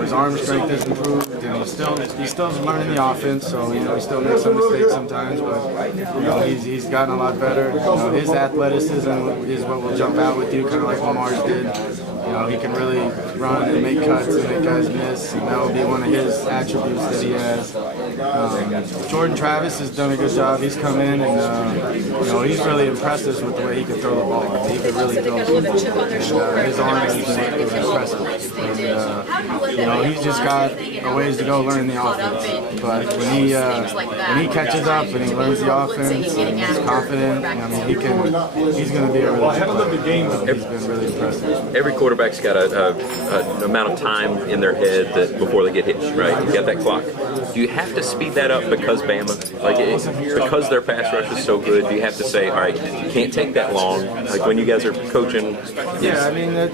His arm strength has improved, and he's still learning the offense. So he still makes some mistakes sometimes, but he's gotten a lot better. His athleticism is what will jump out with you, kind of like Lamar's did. He can really run and make cuts and make guys miss, and that will be one of his attributes that he has. Jordan Travis has done a good job. He's come in and he's really impressed us with the way he can throw the ball. He can really throw the ball. And, his arm is impressive. And, he's just got a ways to go learning the offense. But when he catches up and he learns the offense and he's confident, he's going to be a really good player. He's been really impressive. Every quarterback's got an amount of time in their head that before they get hit, right? You got that clock. Do you have to speed that up because Bama, because their pass rush is so good? Do you have to say, all right, you can't take that long? Like when you guys are coaching. Yeah, I mean, I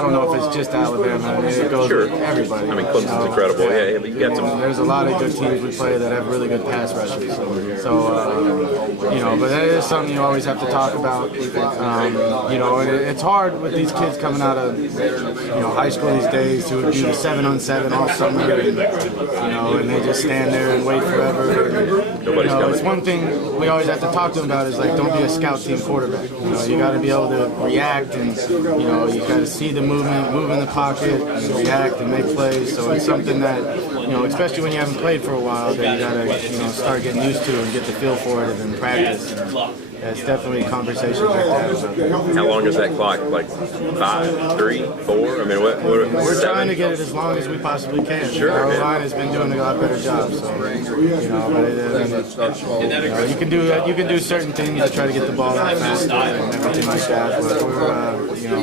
don't know if it's just Alabama. I mean, it goes with everybody. I mean, Clemson's incredible. Yeah, you got some. There's a lot of good teams we play that have really good pass rushers. But that is something you always have to talk about. And it's hard with these kids coming out of high school these days who do the 7-on-7 all summer, and they just stand there and wait forever. Nobody's coming. It's one thing we always have to talk to them about is don't be a scout team quarterback. You got to be able to react, and you got to see the movement, move in the pocket, and react and make plays. So it's something that especially when you haven't played for a while, that you got to start getting used to and get the feel for it and practice. It's definitely conversations like that. How long is that clock? Like 5, 3, 4? I mean, we're trying to get it as long as we possibly can. Sure. Our line has been doing a lot better job. So, you can do certain things to try to get the ball out faster and everything like that. But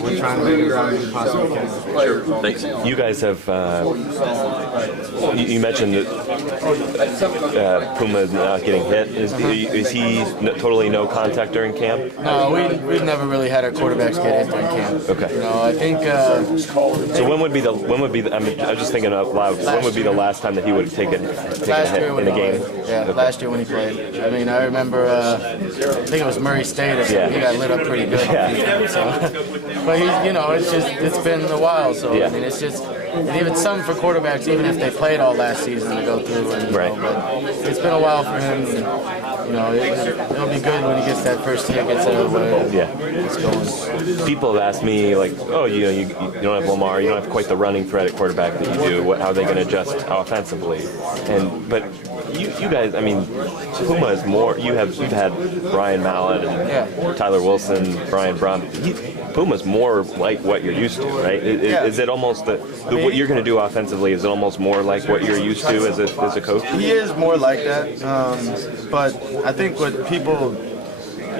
we're trying to make it as long as we possibly can. Sure. Thanks. You guys have. You mentioned that Puma is not getting hit. Is he totally no contact during camp? No, we've never really had our quarterbacks get hit during camp. Okay. I think. So when would be the? I mean, I was just thinking out loud. When would be the last time that he would take a hit in a game? Yeah, okay. Last year when he played. I mean, I remember. I think it was Murray State or something. He got lit up pretty good. Yeah. But it's been a while. So I mean, it's just. And even some for quarterbacks, even if they played all last season to go through. And, right. But it's been a while for him. And, it'll be good when he gets that first hit, gets out of the way. Yeah. It's going. People have asked me, you don't have Lamar, you don't have quite the running threat at quarterback that you do. How are they going to adjust offensively? But you guys, I mean, Puma is more. You've had Brian Mallett and Tyler Wilson, Brian Brown. Puma's more like what you're used to, right? Is it almost what you're going to do offensively? Is it almost more like what you're used to as a coach? He is more like that, but I think what people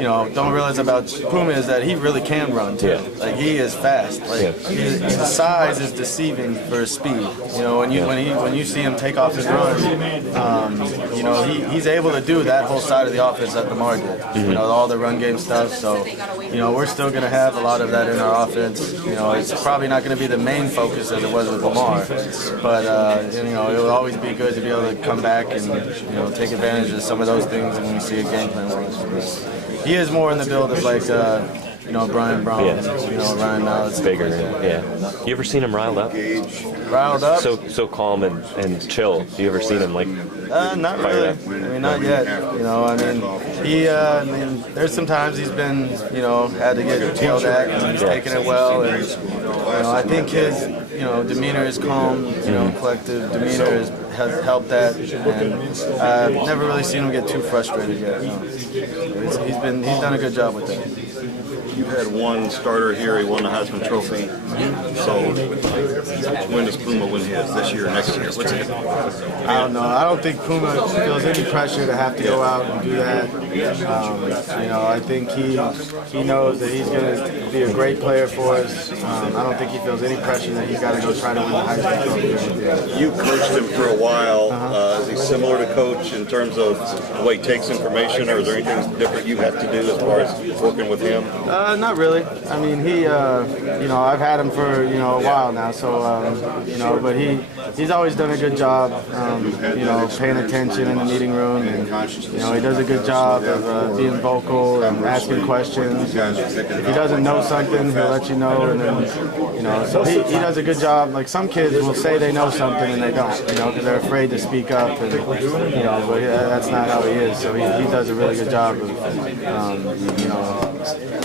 don't realize about Puma is that he really can run too. Yeah. Like he is fast. Like his size is deceiving for his speed. When you see him take off his run, he's able to do that whole side of the offense that Lamar did. Mm-hmm. All the run game stuff. So we're still going to have a lot of that in our offense. It's probably not going to be the main focus as it was with Lamar, but it will always be good to be able to come back and take advantage of some of those things when we see a game plan. He is more in the build of Brian Brown, Ryan Mallett's bigger. Yeah. You ever seen him riled up? Riled up? So calm and chill. You ever seen him not really. I mean, not yet. There's some times he's been, had to get yelled at, and he's taken it well. And I think his, demeanor is calm. Collective demeanor has helped that. And I've never really seen him get too frustrated yet. No. He's done a good job with that. You've had one starter here. He won the Heisman Trophy. So when does Puma win his? This year or next year? What's it? I don't know. I don't think Puma feels any pressure to have to go out and do that. I think he knows that he's going to be a great player for us. I don't think he feels any pressure that he's got to go try to win the Heisman Trophy. You coached him for a while. Is he similar to Coach in terms of the way he takes information, or is there anything different you have to do as far as working with him? Not really. I mean, he, I've had him for, a while now, so, but he's always done a good job, paying attention in the meeting room, and, he does a good job of being vocal and asking questions. If he doesn't know something, he'll let you know, and then, so he does a good job. Like, some kids will say they know something and they don't, because they're afraid to speak up, and, but that's not how he is. So he does a really good job of,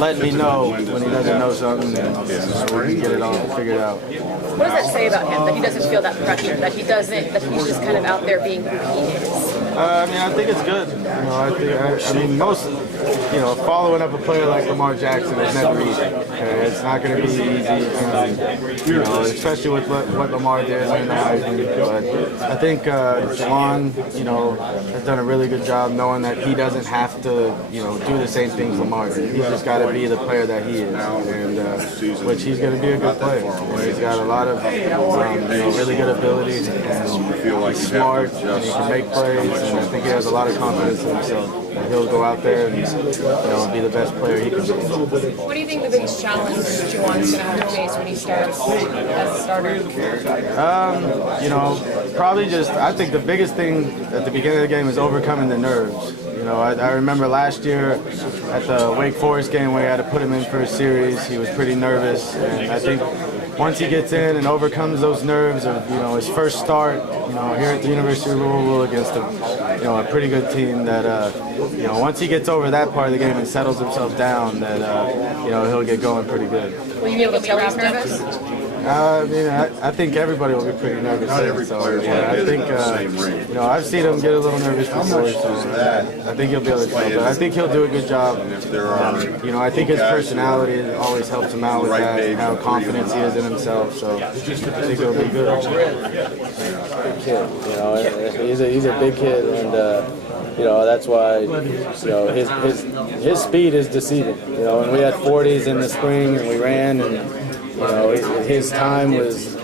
letting me know when he doesn't know something, and we can get it all figured out. What does that say about him, that he doesn't feel that pressure, that he's just kind of out there being who he is? I think it's good. Most, following up a player like Lamar Jackson is never easy. Okay? It's not going to be easy, especially with what Lamar did in the Heisman. But I think Juwan, has done a really good job knowing that he doesn't have to, do the same things Lamar did. He's just got to be the player that he is, and which he's going to be a good player. He's got a lot of really good abilities, and he's smart, and he can make plays, and I think he has a lot of confidence in himself. He'll go out there and be the best player he can be. What do you think the biggest challenge Juwan's going to have to face when he starts as a starter? Probably just, I think the biggest thing at the beginning of the game is overcoming the nerves. I remember last year at the Wake Forest game where he had to put him in for a series, he was pretty nervous, and I think once he gets in and overcomes those nerves of, his first start, here at the University of Louisville against a pretty good team that, once he gets over that part of the game and settles himself down, that, he'll get going pretty good. Will you be able to tell he's nervous? I think everybody will be pretty nervous. I think, I've seen him get a little nervous before, so I think he'll be able to tell. But I think he'll do a good job. I think his personality always helps him out with that, and how confident he is in himself. So I think he'll be good. Big kid, he's a big kid, and that's why his speed is deceiving. When we had 40s in the spring and we ran, and his time was,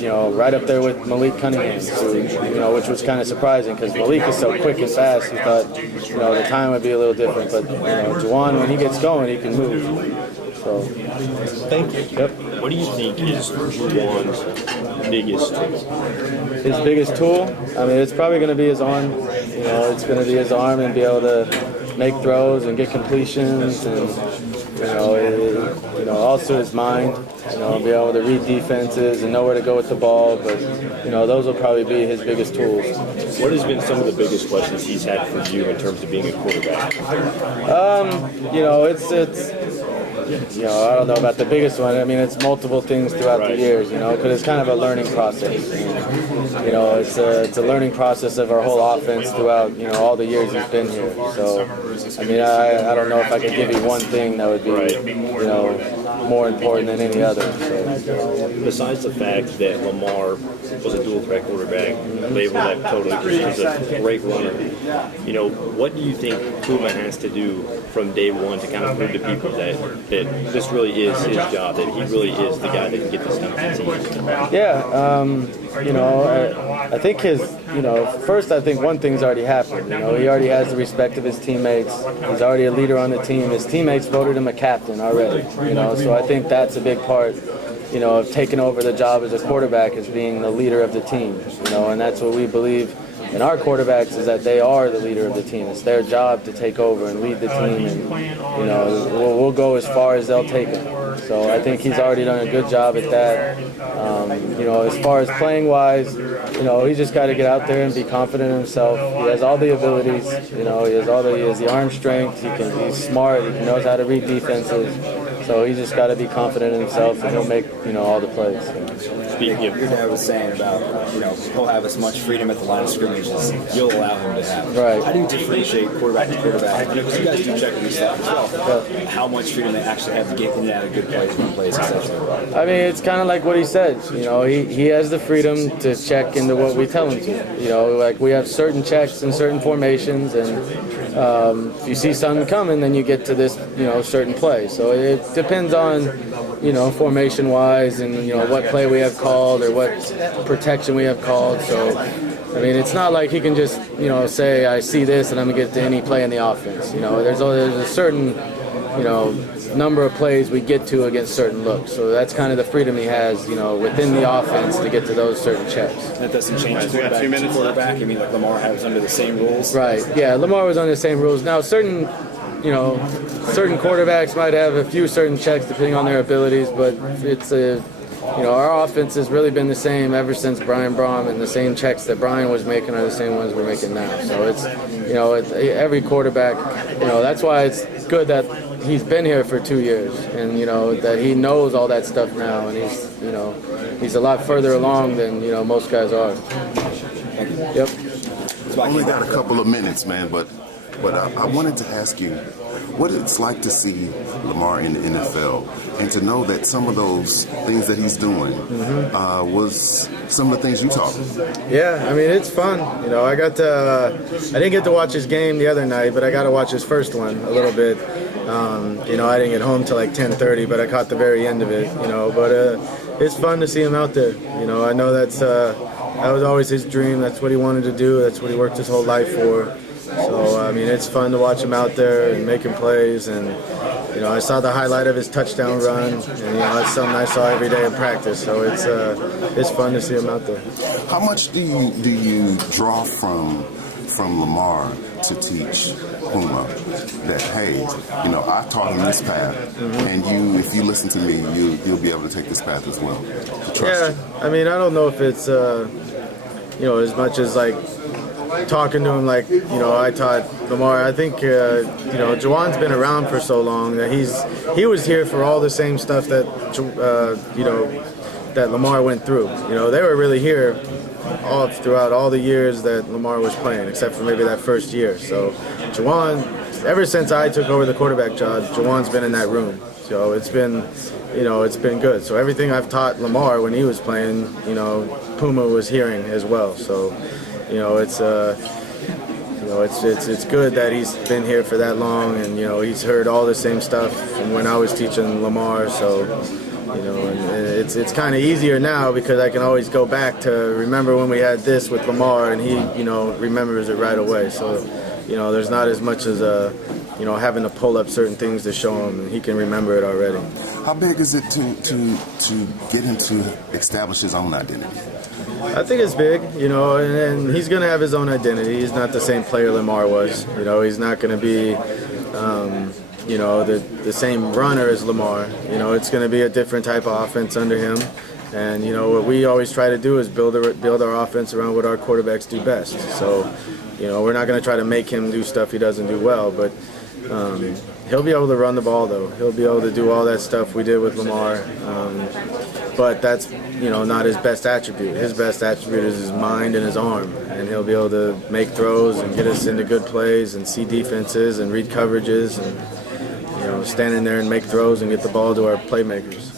right up there with Malik Cunningham's, which was kind of surprising because Malik is so quick and fast. You thought, the time would be a little different. But, Juwan, when he gets going, he can move. So, thank you. Yep. What do you think is Juwan's biggest tool? His biggest tool? It's probably going to be his arm. It's going to be his arm and be able to make throws and get completions, and also his mind, be able to read defenses and know where to go with the ball. But, those will probably be his biggest tools. What has been some of the biggest questions he's had for you in terms of being a quarterback? I don't know about the biggest one. It's multiple things throughout the years, because it's kind of a learning process. It's a learning process of our whole offense throughout, all the years he's been here. So, I don't know if I could give you one thing that would be, more important than any other. So. Besides the fact that Lamar was a dual threat quarterback, labeled that totally because he's a great runner, what do you think Puma has to do from day one to kind of prove to people that this really is his job, that he really is the guy that can get this done for the team? Yeah, I think first I think one thing's already happened. He already has the respect of his teammates. He's already a leader on the team. His teammates voted him a captain already. So I think that's a big part, of taking over the job as a quarterback, is being the leader of the team. And that's what we believe in our quarterbacks, is that they are the leader of the team. It's their job to take over and lead the team, and we'll go as far as they'll take it. So I think he's already done a good job at that. As far as playing wise, he's just got to get out there and be confident in himself. He has all the abilities. He has the arm strength. He's smart. He knows how to read defenses. So he's just got to be confident in himself, and he'll make all the plays. Speaking of, I was saying about, he'll have as much freedom at the line of scrimmage as you'll allow him to have. Right. How do you differentiate quarterback to quarterback? Because you guys do check these stuff as well. How much freedom they actually have to get in and out of good plays, run plays, etc. It's kind of like what he said. He has the freedom to check into what we tell him to. Like we have certain checks and certain formations, and if you see something coming, then you get to this, certain play. So it depends on, formation-wise, and what play we have called or what protection we have called. So, it's not like he can just, say I see this and I'm gonna get to any play in the offense. There's a certain, number of plays we get to against certain looks. So that's kind of the freedom he has, within the offense to get to those certain checks. That doesn't change quarterback to quarterback. I mean, like Lamar was under the same rules. Right. Yeah, Lamar was under the same rules. Now, certain quarterbacks might have a few certain checks depending on their abilities, but it's our offense has really been the same ever since Brian Braum, and the same checks that Brian was making are the same ones we're making now. So it's, every quarterback, that's why it's good that he's been here for 2 years, and that he knows all that stuff now, and he's a lot further along than most guys are. Yep. Only got a couple of minutes, man, but I wanted to ask you what it's like to see Lamar in the NFL and to know that some of those things that he's doing was some of the things you taught him. Yeah, I mean, it's fun. I didn't get to watch his game the other night, but I got to watch his first one a little bit. I didn't get home till like 10:30, but I caught the very end of it, but it's fun to see him out there. I know that was always his dream. That's what he wanted to do. That's what he worked his whole life for. So, I mean, it's fun to watch him out there and making plays. And, I saw the highlight of his touchdown run. And, that's something I saw every day in practice. So it's fun to see him out there. How much do you draw from Lamar to teach Puma that, hey, I taught him this path, and if you listen to me, you'll be able to take this path as well. Yeah, I mean, I don't know if it's, as much as like talking to him like, I taught Lamar. I think, Juwan's been around for so long that he was here for all the same stuff that, that Lamar went through. They were really here throughout all the years that Lamar was playing, except for maybe that first year. So Juwan, ever since I took over the quarterback job, Juwan's been in that room. So it's been good. So everything I've taught Lamar when he was playing, Puma was hearing as well. So, it's good that he's been here for that long, and he's heard all the same stuff from when I was teaching Lamar. So, and it's kind of easier now because I can always go back to remember when we had this with Lamar, and he remembers it right away. So, there's not as much as having to pull up certain things to show him, and he can remember it already. How big is it to get him to establish his own identity? I think it's big, and he's going to have his own identity. He's not the same player Lamar was. He's not going to be, the same runner as Lamar. It's going to be a different type of offense under him. And, what we always try to do is build our offense around what our quarterbacks do best. So, we're not going to try to make him do stuff he doesn't do well, but he'll be able to run the ball, though. He'll be able to do all that stuff we did with Lamar. But that's, not his best attribute. His best attribute is his mind and his arm. And he'll be able to make throws and get us into good plays and see defenses and read coverages and, stand in there and make throws and get the ball to our playmakers.